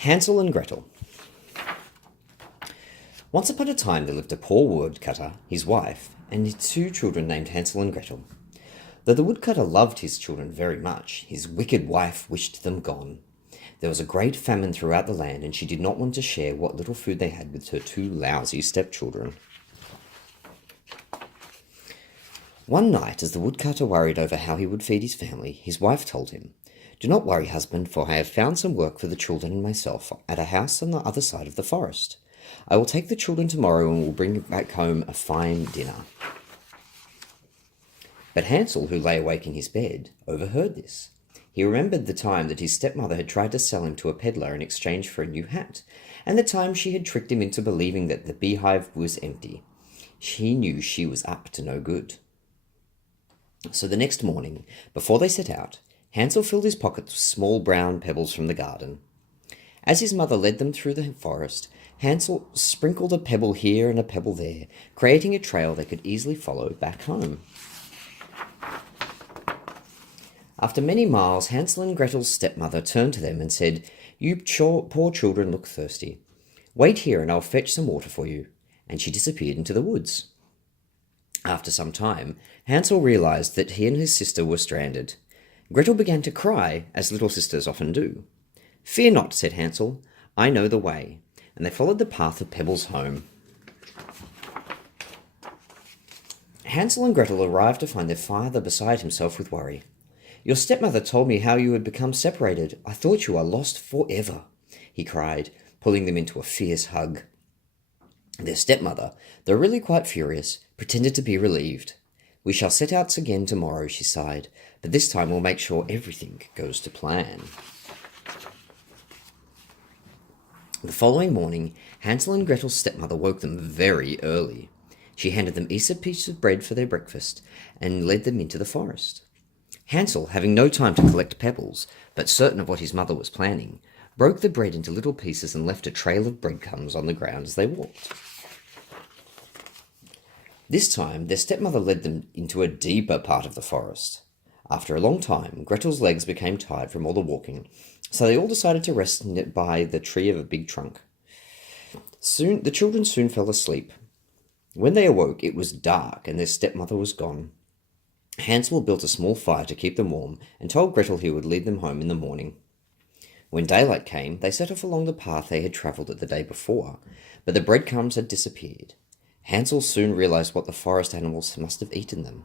Hansel and Gretel. Once upon a time there lived a poor woodcutter, his wife, and his two children named Hansel and Gretel. Though the woodcutter loved his children very much, his wicked wife wished them gone. There was a great famine throughout the land, and she did not want to share what little food they had with her two lousy stepchildren. One night, as the woodcutter worried over how he would feed his family, his wife told him, "Do not worry, husband, for I have found some work for the children and myself at a house on the other side of the forest. I will take the children tomorrow and will bring back home a fine dinner." But Hansel, who lay awake in his bed, overheard this. He remembered the time that his stepmother had tried to sell him to a peddler in exchange for a new hat, and the time she had tricked him into believing that the beehive was empty. He knew she was up to no good. So the next morning, before they set out, Hansel filled his pockets with small brown pebbles from the garden. As his mother led them through the forest, Hansel sprinkled a pebble here and a pebble there, creating a trail they could easily follow back home. After many miles, Hansel and Gretel's stepmother turned to them and said, "You poor children look thirsty. Wait here and I'll fetch some water for you." And she disappeared into the woods. After some time, Hansel realized that he and his sister were stranded. Gretel began to cry, as little sisters often do. "Fear not," said Hansel, "I know the way." And they followed the path of pebbles home. Hansel and Gretel arrived to find their father beside himself with worry. "Your stepmother told me how you had become separated. I thought you were lost forever," he cried, pulling them into a fierce hug. Their stepmother, though really quite furious, pretended to be relieved. "We shall set out again tomorrow," she sighed, "but this time we'll make sure everything goes to plan." The following morning, Hansel and Gretel's stepmother woke them very early. She handed them each a piece of bread for their breakfast and led them into the forest. Hansel, having no time to collect pebbles, but certain of what his mother was planning, broke the bread into little pieces and left a trail of breadcrumbs on the ground as they walked. This time, their stepmother led them into a deeper part of the forest. After a long time, Gretel's legs became tired from all the walking, so they all decided to rest by the tree of a big trunk. The children soon fell asleep. When they awoke, it was dark and their stepmother was gone. Hansel built a small fire to keep them warm and told Gretel he would lead them home in the morning. When daylight came, they set off along the path they had travelled the day before, but the breadcrumbs had disappeared. Hansel soon realized what the forest animals must have eaten them.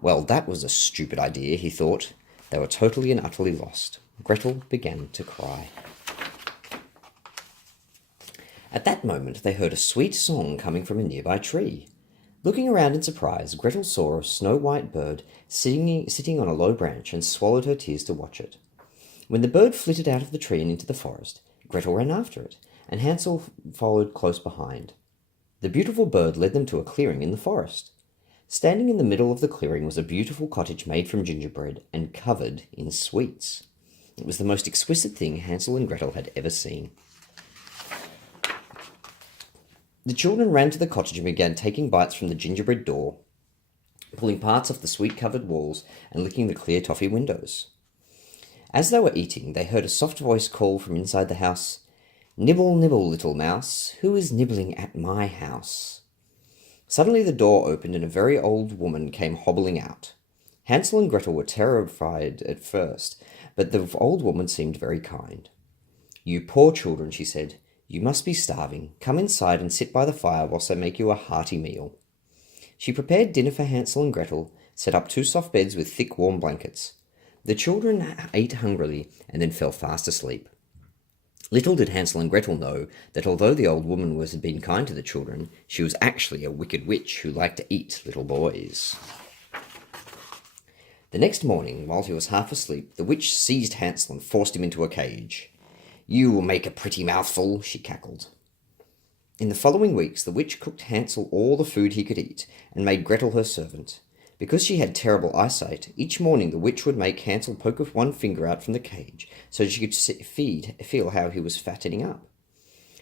Well, that was a stupid idea, he thought. They were totally and utterly lost. Gretel began to cry. At that moment, they heard a sweet song coming from a nearby tree. Looking around in surprise, Gretel saw a snow-white bird sitting on a low branch and swallowed her tears to watch it. When the bird flitted out of the tree and into the forest, Gretel ran after it, and Hansel followed close behind. The beautiful bird led them to a clearing in the forest. Standing in the middle of the clearing was a beautiful cottage made from gingerbread and covered in sweets. It was the most exquisite thing Hansel and Gretel had ever seen. The children ran to the cottage and began taking bites from the gingerbread door, pulling parts off the sweet-covered walls and licking the clear toffee windows. As they were eating, they heard a soft voice call from inside the house, "Nibble, nibble, little mouse, who is nibbling at my house?" Suddenly the door opened and a very old woman came hobbling out. Hansel and Gretel were terrified at first, but the old woman seemed very kind. "You poor children," she said, "you must be starving. Come inside and sit by the fire whilst I make you a hearty meal." She prepared dinner for Hansel and Gretel, set up 2 soft beds with thick warm blankets. The children ate hungrily and then fell fast asleep. Little did Hansel and Gretel know that although the old woman had been kind to the children, she was actually a wicked witch who liked to eat little boys. The next morning, while he was half asleep, the witch seized Hansel and forced him into a cage. "You will make a pretty mouthful," she cackled. In the following weeks, the witch cooked Hansel all the food he could eat and made Gretel her servant. Because she had terrible eyesight, each morning the witch would make Hansel poke with one finger out from the cage so she could feel how he was fattening up.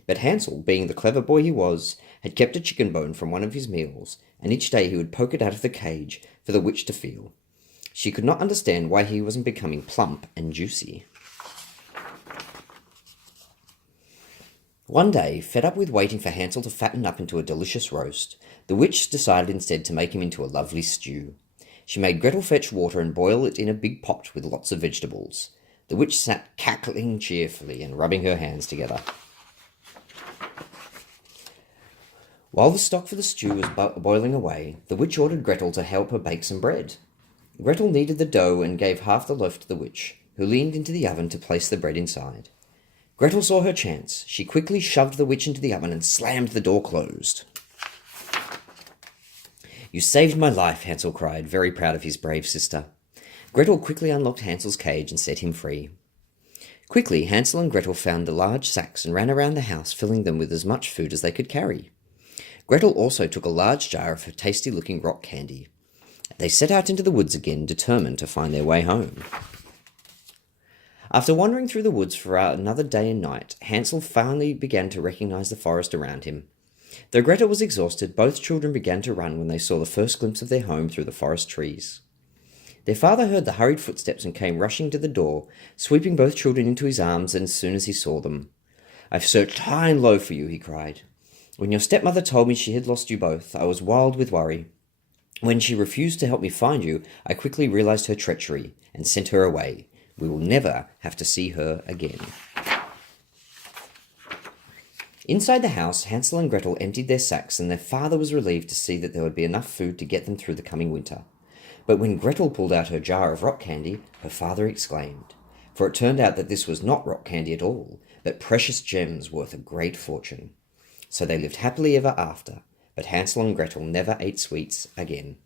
But Hansel, being the clever boy he was, had kept a chicken bone from one of his meals, and each day he would poke it out of the cage for the witch to feel. She could not understand why he wasn't becoming plump and juicy. One day, fed up with waiting for Hansel to fatten up into a delicious roast, the witch decided instead to make him into a lovely stew. She made Gretel fetch water and boil it in a big pot with lots of vegetables. The witch sat cackling cheerfully and rubbing her hands together. While the stock for the stew was boiling away, the witch ordered Gretel to help her bake some bread. Gretel kneaded the dough and gave half the loaf to the witch, who leaned into the oven to place the bread inside. Gretel saw her chance. She quickly shoved the witch into the oven and slammed the door closed. "You saved my life," Hansel cried, very proud of his brave sister. Gretel quickly unlocked Hansel's cage and set him free. Quickly, Hansel and Gretel found the large sacks and ran around the house, filling them with as much food as they could carry. Gretel also took a large jar of her tasty-looking rock candy. They set out into the woods again, determined to find their way home. After wandering through the woods for another day and night, Hansel finally began to recognize the forest around him. Though Gretel was exhausted, both children began to run when they saw the first glimpse of their home through the forest trees. Their father heard the hurried footsteps and came rushing to the door, sweeping both children into his arms as soon as he saw them. "I've searched high and low for you," he cried. "When your stepmother told me she had lost you both, I was wild with worry. When she refused to help me find you, I quickly realized her treachery and sent her away. We will never have to see her again." Inside the house, Hansel and Gretel emptied their sacks, and their father was relieved to see that there would be enough food to get them through the coming winter. But when Gretel pulled out her jar of rock candy, her father exclaimed, for it turned out that this was not rock candy at all, but precious gems worth a great fortune. So they lived happily ever after, but Hansel and Gretel never ate sweets again.